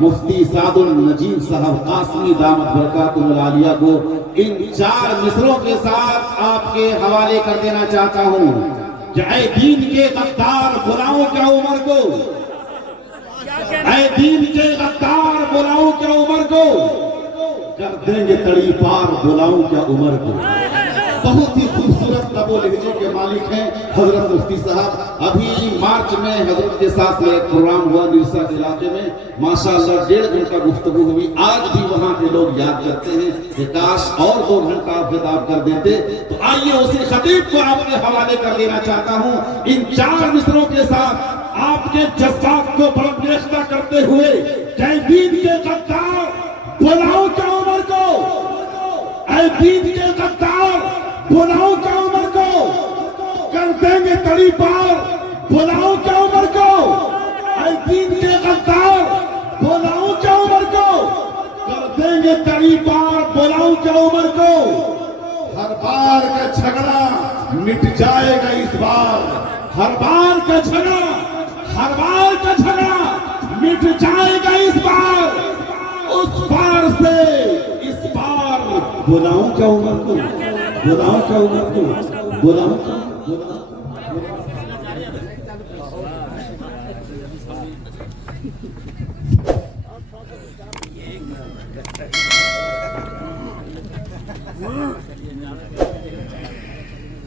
مفتی سعد النجیم صاحب قاسمی دامت برکاتہ العالیہ کو ان 4 مصروں کے ساتھ آپ کے حوالے کر دینا چاہتا ہوں کہ اے دین کے غدار بلاؤں کیا عمر کو، اے دین کے غدار بلاؤں کیا عمر کو، کر دیں گے تڑی پار بلاؤں کیا عمر کو۔ بہت ہی خوبصورت لب و لہجے کے مالک ہیں حضرت مفتی صاحب۔ ابھی مارچ میں حضرت کے ساتھ میں ایک پروگرام ہوا نرسا کے علاقے میں، ماشاءاللہ 1.5 گھنٹہ گفتگو ہوئی۔ آج بھی وہاں کے لوگ یاد کرتے ہیں کہ کاش اور 2 گھنٹہ آپ خطاب کر دیتے۔ تو آئیے اسی خطیب کو آپ کے حوالے کر دینا چاہتا ہوں ان 4 مصروں کے ساتھ آپ کے جذبات کو برگزیدہ کرتے ہوئے کہ دین کے غدار بلاؤ کیا عمر کو، اے دین کے غدار بلاؤ کیا عمر کو، کر دیں گے تڑی پار بلاؤ کیا عمر کو، اے دین کے غدار بلاؤ کیا عمر کو، کر دیں گے تڑی پار بلاؤ کیا عمر کو۔ ہر بار کا جھگڑا مٹ جائے گا اس بار، ہر بار کا جھگڑا، ہر بار کا جھگڑا مٹ جائے گا اس بار، اس بار سے اس بار بلاؤں کیا عمر کو، بلاؤں کیا عمر کو، بلاؤں کیا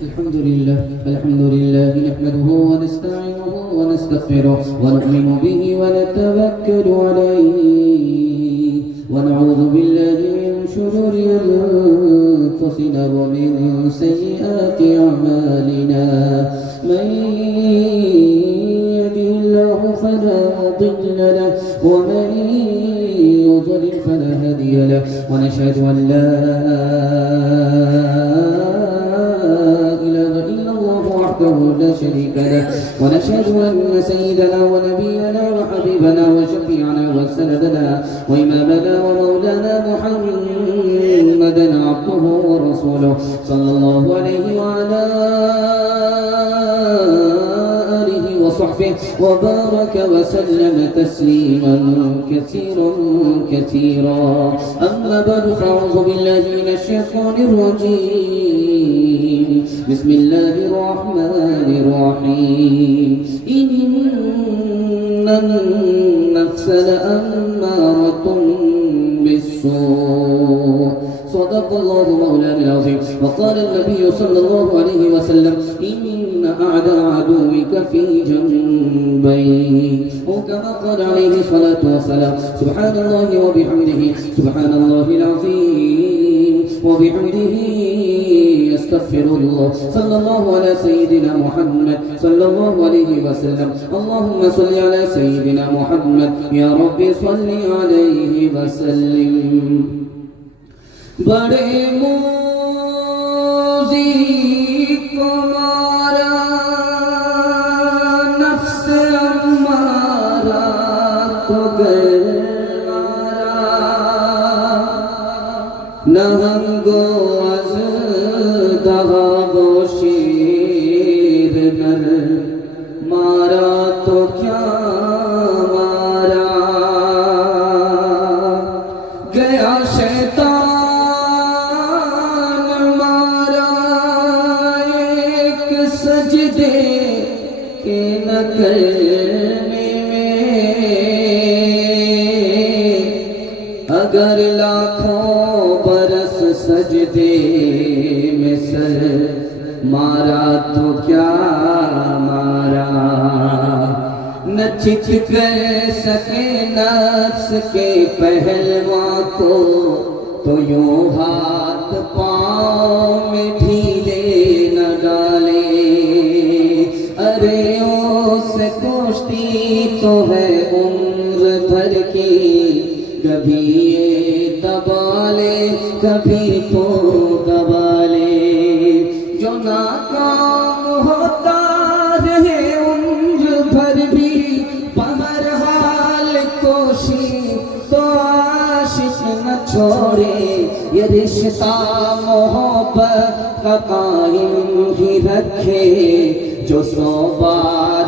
الحمد لله نحمده ونستعينه ونستغفره ونؤمن به ونتوكل عليه ونعوذ بالله من شرور أنفسنا ومن سيئات أعمالنا من يهده الله فلا مضل له ومن يضلل فلا هادي له ونشهد أن لا لا شريك له ونشهد أن سيدنا ونبينا وحبيبنا وشفيعنا وسندنا وإمامنا ومولانا محمدا عبده ورسوله صلى الله عليه وعلى آله وصحبه وبارك وسلم تسليما كثيرا كثيرا أما بعد فأعوذ بالله من الشيطان الرجيم بسم الله الرحمن الرحيم إن النفس لأمارة بالسوء صدق الله مولانا العظيم وقال النبي صلى الله عليه وسلم إن أعداء عدوك في جنبيك وكما قال عليه الصلاة والسلام سبحان الله وبحمده سبحان الله العظيم وبحمده استغفر الله صلى الله على سيدنا محمد صلى الله عليه وسلم اللهم صل على سيدنا محمد يا رب صل عليه وسلم بڑے موزی کمارا نفس امارا تو گرمارا نہنگو از دغا و شیر نر مارا تو کیا مارا گیا شیطان سجدے کے نہ کرنے میں اگر لاکھوں برس سجدے میں سر مارا تو کیا مارا نہ چھچ کر سکے نفس کے پہلواں کو تو یوں ہاتھ پاؤں میں ڈھیلے نہ ڈالے ارے اس کوشتی تو ہے عمر بھر کی کبھی یہ دبا لے کبھی تو دبا لے جو ناکام ہوتا رہے عمر بھر بھی بہرحال کوشی تو عاشق نہ چھوڑے یہ رشتہ محبت کا قائم ہی رکھے جو 100 بار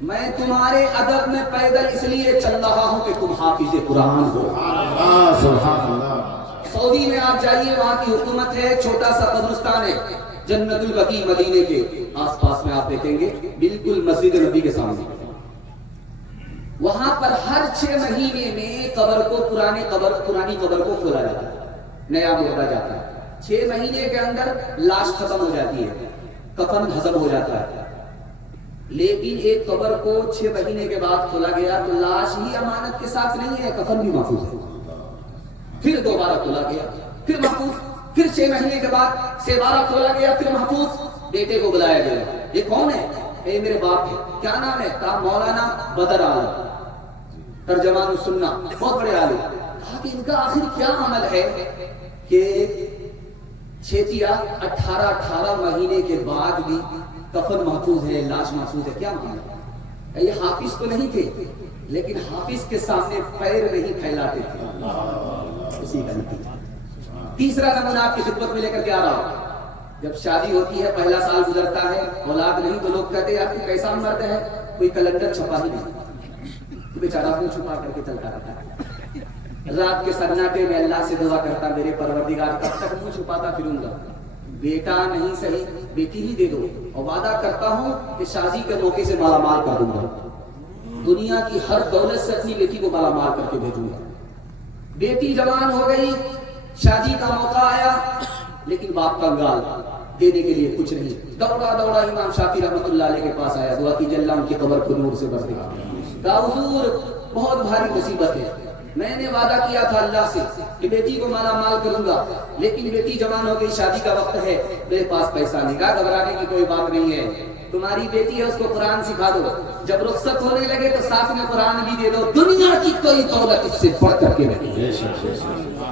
میں تمہارے ادب میں پیدل اس لیے چل رہا ہوں کہ تم حافظ قرآن ہو. سبحان اللہ. سعودی میں آپ جائیے، وہاں کی حکومت ہے، چھوٹا سا قبرستان ہے جنت البقیع مدینے کے آس پاس میں آپ دیکھیں گے، بالکل مسجد نبی کے سامنے. وہاں پر ہر 6 مہینے میں قبر کو پرانی قبر کو کھولا جاتا ہے، نیا مردہ جاتا ہے. 6 مہینے کے اندر لاش ختم ہو جاتی ہے، کفن ہضم ہو جاتا ہے. لیکن ایک قبر کو 6 مہینے کے بعد کھولا گیا تو لاش ہی امانت کے ساتھ نہیں ہے، کفن بھی محفوظ ہے. پھر دوبارہ کھولا گیا، پھر محفوظ. پھر 6 مہینے کے بعد دوبارہ کھولا گیا، پھر محفوظ. بیٹے کو بلایا گیا، یہ کون ہے؟ اے میرے باپ ہے. کیا نام ہے؟ کہا مولانا بدر عالم، ترجمان السنہ، بہت بڑے عالم. کہا کہ ان کا آخر کیا عمل ہے کہ 18 مہینے کے بعد بھی کفن محفوظ ہے، لاش محفوظ ہے، کیا معاملہ ہے؟ یہ حافظ تو نہیں تھے، لیکن حافظ کے سامنے پیر نہیں پھیلاتے تھے. اسی کا نتیجہ. تیسرا نمونہ آپ کی خدمت میں لے کر کے آ رہا ہوں. جب شادی ہوتی ہے، پہلا سال گزرتا ہے، اولاد نہیں تو لوگ کہتے ہیں آپ کو کیسا مرد ہے، کوئی کیلنڈر چھپا ہی نہیں، تو بیچارہ منہ چھپا کر کے چلتا رہتا ہے. رات کے سناٹے میں اللہ سے دعا کرتا، میرے پروردگار کب تک منہ چھپاتا پھروں گا، بیٹا نہیں صحیح بیٹی ہی دے دو، اور وعدہ کرتا ہوں کہ شادی کے موقع سے مالا مال کر دوں گا، دنیا کی ہر دولت سے اپنی بیٹی کو مالا مال کر کے بھیجوں گا. بیٹی جوان ہو گئی، شادی کا موقع آیا، لیکن باپ کنگال، دینے کے لیے کچھ نہیں. دوڑا امام شافعی رحمۃ اللہ علیہ کے پاس آیا، دعا کی اللہ ان کی قبر کو نور سے بھر دے. کہا حضور بہت بھاری مصیبت ہے، میں نے وعدہ کیا تھا اللہ سے کہ بیٹی کو مالا مال کروں گا، لیکن بیٹی جوان ہو گئی، شادی کا وقت ہے، میرے پاس پیسہ نہیں. کہا گھبرانے کی کوئی بات نہیں ہے، تمہاری بیٹی ہے، اس کو قرآن سکھا دو، جب رخصت ہونے لگے تو ساتھ میں قرآن بھی دے دو، دنیا کی کوئی دولت اس سے بڑھ کر کے نہیں.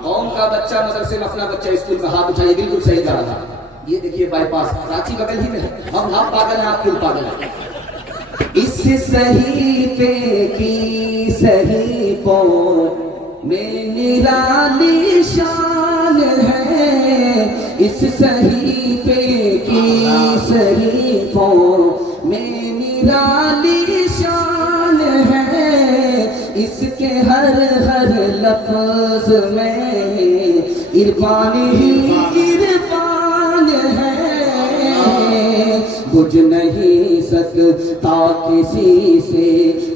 قوم کا بچہ مدرسے میں، اپنا بچہ اسکول میں، ہاتھ اٹھائیے، بالکل صحیح کہا تھا. یہ دیکھیے بائی پاس کراچی بغل ہی میں ہے، ہم پاگل ہیں، آپ کیوں پاگل ہیں؟ اس صحیفے کی صحیفوں میں نرالی شان ہے، اس صحیفے کی صحیفوں میں نرالی شان ہے، اس کے ہر لفظ میں عرفان ہی عرفان ہے. بجھ نہیں سکتا کسی سے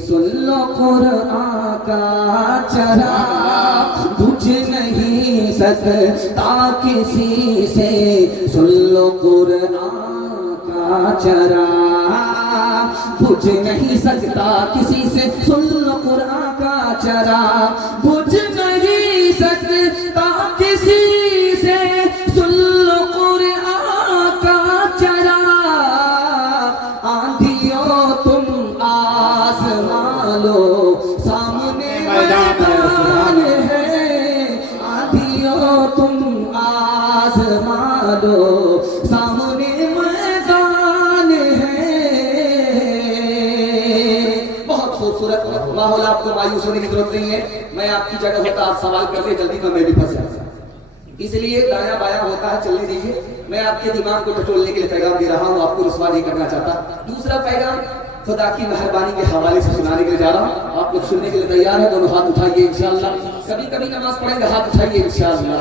سن لو قرآن کا چراغ، بجھ نہیں سکتا کسی سے سن لو قرآن کا چراغ، بجھ نہیں سکتا کسی سے سن لو قرآن کا چراغ، بجھ نہیں سکتا کسی سے سن لو قرآن کا چراغ. آندھیوں تم آزما لو، سامنے میدان ہے، آندھیوں تم آزما لو، سامنے میدان ہے. بہت خوبصورت ماحول، آپ کو مایوس ہونے کی ضرورت نہیں ہے. میں آپ کی جگہ ہوتا آپ سوال کرتے جلدی میں بھی پھنس جاتا، اس لیے دایاں بایاں ہوتا ہے، چلنے دیجیے. میں آپ کے دماغ کو ٹٹولنے کے لیے پیغام دے رہا ہوں، آپ کو رسوا نہیں کرنا چاہتا. دوسرا پیغام خدا کی مہربانی کے حوالے سے سنانے کے لیے جا رہا ہوں. آپ لوگ سننے کے لیے تیار ہیں؟ دونوں ہاتھ اٹھائیے انشاءاللہ. کبھی نماز پڑھیں گے، ہاتھ اٹھائیے انشاءاللہ.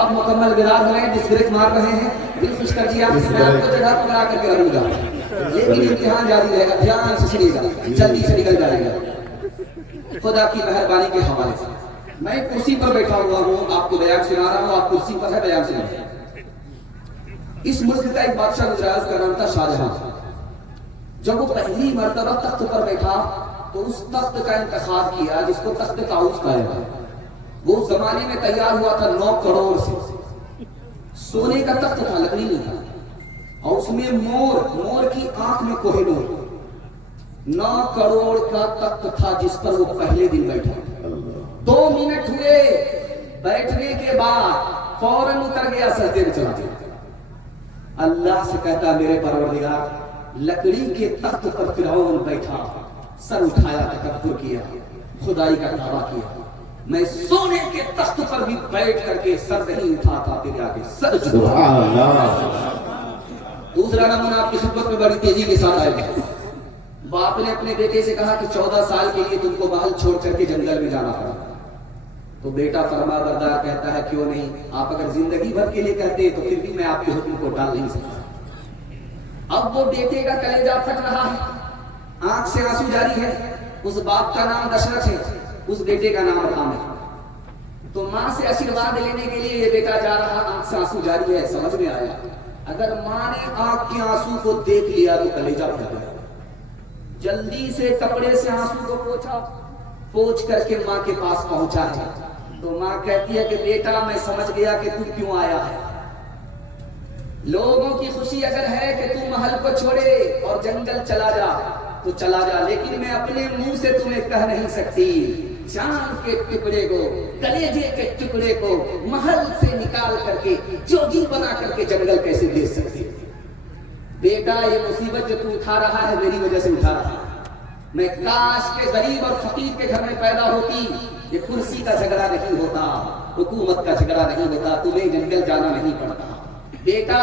آپ مکمل بیدار ہو رہے ہیں، جس بریک مار رہے ہیں دل خوش کر دیا. میں آپ کو جگہ پکڑا کر کے رکھوں گا، لیکن امتحان جاری رہے گا، دھیان سے سنیے گا، جلدی سے نکل جائے گا. خدا کی مہربانی کے حوالے سے میں کرسی پر بیٹھا ہوا ہوں، آپ کو بیان سنا رہا ہوں، آپ کرسی پر ہے، بیان سنا. اس ملک کا ایک بادشاہ گزرا، اس کا نام تھا شاہجہاں. جب وہ پہلی مرتبہ تخت پر بیٹھا تو اس تخت کا انتخاب کیا جس کو تخت طاؤس کہا جاتا ہے. وہ اس زمانے میں تیار ہوا تھا 9 کروڑ سے، سونے کا تخت تھا، لکڑی نہیں تھا، اور اس میں مور کی آنکھ میں کوہ نور. 9 کروڑ کا تخت تھا جس پر وہ پہلے دن بیٹھا. 2 منٹ ہوئے بیٹھنے کے بعد فوراً اتر گیا، سجدے میں چلا گیا. اللہ سے کہتا میرے پروردگار، لکڑی کے تخت پر فرعون بیٹھا، سر اٹھایا، تکبر کیا، خدائی کا دعویٰ کیا. میں سونے کے تخت پر بھی بیٹھ کر کے سر نہیں اٹھاتا، تیرے آگے سر جھکاتا. دوسرا نمونہ آپ کی خدمت میں بڑی تیزی کے ساتھ آئے گا. باپ نے اپنے بیٹے سے کہا کہ 14 سال کے لیے تم کو محل چھوڑ کر کے جنگل میں جانا پڑا. تو بیٹا فرما بردار کہتا ہے کیوں نہیں, آپ اگر زندگی بھر کے لیے کہتے تو پھر بھی میں آپ کے حکم کو ٹال نہیں سکتا. اب وہ بیٹے کا کلیجہ پھٹ رہا ہے, آنکھ سے آنسو جاری ہے. اس باپ کا نام دشرتھ ہے, اس بیٹے کا نام رام ہے. تو ماں سے آشیرواد لینے کے لیے یہ بیٹا جا رہا, آنکھ سے آنسو جاری ہے. سمجھ میں آیا اگر ماں نے آنکھ کے آنسو کو دیکھ لیا تو کلیجہ پھٹ گیا. جلدی سے کپڑے سے آنسو کو پوچھا, پوچھ کر کے ماں کے پاس پہنچا ہے. تو ماں کہتی ہے کہ بیٹا میں سمجھ گیا کہ تو کیوں آیا ہے. لوگوں کی خوشی اگر ہے کہ تو محل کو چھوڑے اور جنگل چلا جا تو چلا جا, لیکن میں اپنے منہ سے تمہیں کہہ نہیں سکتی. جان کے ٹکڑے کو, کلیجے کے ٹکڑے کو محل سے نکال کر کے جوگی بنا کر کے جنگل کیسے دے سکتی. بیٹا یہ مصیبت جو تو اٹھا رہا ہے میری وجہ سے اٹھا رہا ہے. میں کاش کے غریب اور فقیر کے گھر میں پیدا ہوتی, یہ کرسی کا جھگڑا نہیں ہوتا, حکومت کا جھگڑا نہیں ہوتا, تمہیں جنگل جانا نہیں پڑتا. بیٹا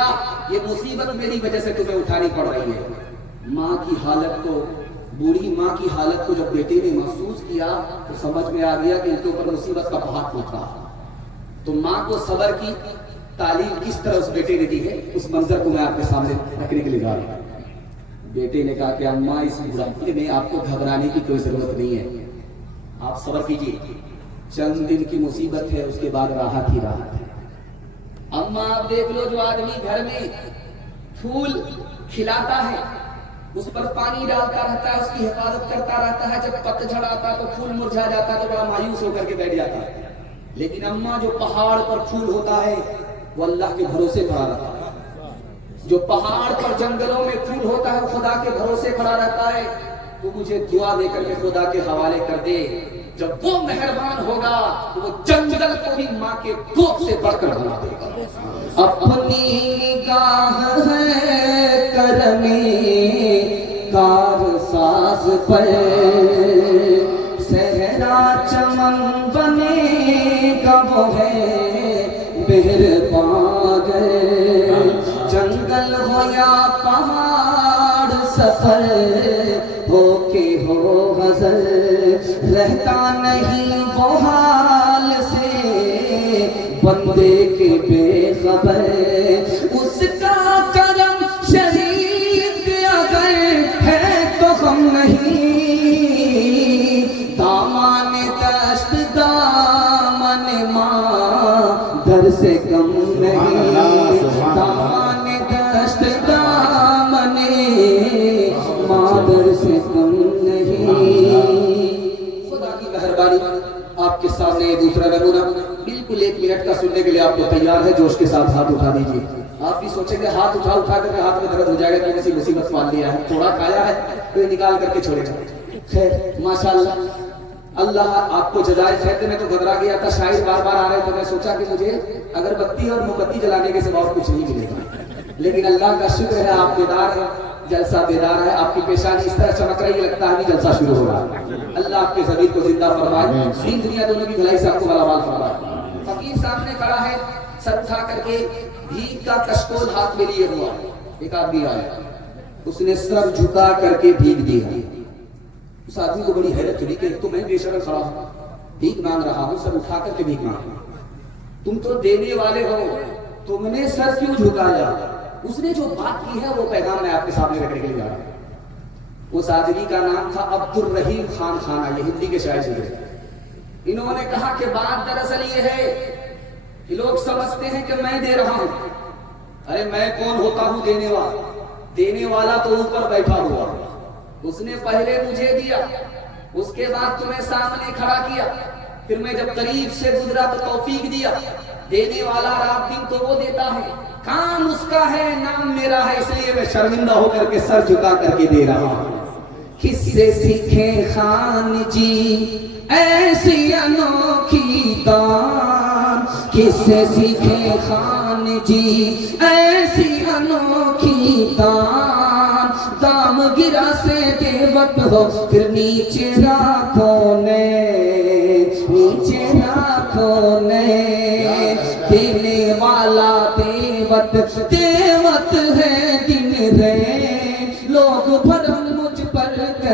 یہ مصیبت میری وجہ سے تمہیں اٹھانی پڑ رہی ہے. ماں کی حالت کو, بوڑھی ماں کی حالت کو جب بیٹے نے محسوس کیا تو سمجھ میں آ گیا کہ ان کے اوپر مصیبت کا پہاڑ ٹوٹ رہا. تو ماں کو صبر کی تعلیم کس طرح اس بیٹے نے دی ہے, اس منظر کو میں آپ کے سامنے رکھنے کے لیے جا رہا ہوں. بیٹے نے کہا کہ اماں اس بڑھاپے میں آپ کو گھبرانے کی کوئی ضرورت نہیں ہے, آپ صبر کیجیے. چند دن کی مصیبت ہے, اس کے بعد راحت ہی راحت ہے. اماں آپ دیکھ لو, جو آدمی گھر میں پھول کھلاتا ہے, اس پر پانی ڈالتا رہتا ہے, اس کی حفاظت کرتا رہتا ہے, جب پتجھڑ آتا تو پھول مرجھا جاتا ہے تو بڑا مایوس ہو کر کے بیٹھ جاتا ہے. لیکن اماں جو پہاڑ پر پھول ہوتا ہے وہ اللہ کے بھروسے کھڑا رہتا ہے. جو پہاڑ پر جنگلوں میں پھول ہوتا ہے وہ خدا کے بھروسے کھڑا رہتا ہے. تو مجھے دعا دے کر کے خدا کے حوالے کر دے, جب وہ مہربان ہوگا تو وہ جنگل کو بھی ماں کے گود سے بڑھ کر بنا دے گا. اپنی نگاہ ہے کرنے کار ساز پر, صحرا چمن بنے گا وہ ہے مہربان. جنگل ہو یا پہاڑ سفر ہو کے ہو غزل, رہتا نہیں وہ حال سے بندے کے بے خبر. اس کا کرم شریک اگر ہے تو ہم نہیں, دامان دشت دامن ماں در سے کم نہیں, دامان دشت دامن ماں در سے کم نہیں. خدا کی مہربانی آپ کے سامنے دوسرا نمونہ بالکل 1 منٹ کا سننے کے لیے آپ کو تیار ہے. جوش کے ساتھ ہاتھ اٹھا دیجیے. آپ بھی سوچیں گے ہاتھ اٹھا کر کے ہاتھ میں درد ہو جائے گا کہ کسی مصیبت پال لیا ہے, تھوڑا کھایا ہے تو یہ نکال کر کے چھوڑے گا. خیر ماشاءاللہ, اللہ آپ کو جزائے خیر. میں تو گھبرا گیا تھا, شاعر بار بار آ رہے تو میں سوچا کہ مجھے اگر بتی اور موم بتی جلانے کے سوا اور کچھ نہیں ملے گا. لیکن اللہ کا شکر ہے آپ بیدار ہیں, جلسہ بیدار ہے. آپ کی پیشانی اس طرح چمک رہی ہے, لگتا ہے کہ جلسہ شروع ہو رہا ہے. اللہ آپ کے ضمیر کو زندہ فرمائے, دین دنیا دونوں کی بھلائی سے آپ کو مالامال فرمائے. فقیر سامنے کھڑا ہے, سر اٹھا کر کے بھیک کا کشکول ہاتھ میں لیے ہوا. ایک آدمی آیا, اس نے سر جھکا کر کے بھیک دیا. اس آدمی کو بڑی حیرت چلی کہ ایک تو میں بے شرم کھڑا ہوں, بھیک مانگ رہا ہوں, سر اٹھا کر کے بھیک مانگ رہا ہوں, تم تو دینے والے ہو, تم نے سر کیوں جھکایا؟ اس نے جو بات کی ہے وہ پیغام میں آپ کے سامنے رکھنے کے لیے جا رہا ہوں. اس آدمی کا نام تھا عبد الرحیم خان خانہ, یہ ہندی کے شاعر تھے. انہوں نے کہا کہ بات دراصل یہ ہے کہ لوگ سمجھتے ہیں کہ میں دے رہا ہوں. ارے میں کون ہوتا ہوں دینے والا؟ دینے والا تو اوپر بیٹھا ہوا. اس نے پہلے مجھے دیا, اس کے بعد تمہیں سامنے کھڑا کیا, پھر میں جب قریب سے گزرا تو توفیق دیا. دینے والا رات دن تو وہ دیتا ہے, کام اس کا ہے, نام میرا ہے, اس لیے میں شرمندہ ہو کر کے سر جھکا کر کے دے رہا ہوں. کس سے سیکھے خان جی ایسی انوکھی دان, کس سے سیکھے خان جی ایسی انوکھی دان. دام گرا سے دیوت ہو پھر نیچے راکھوں نے, نیچے راکھوں نے. دینے والا دیوت, دیوت ہے دن رے, لوگ بھرم مجھ پر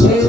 6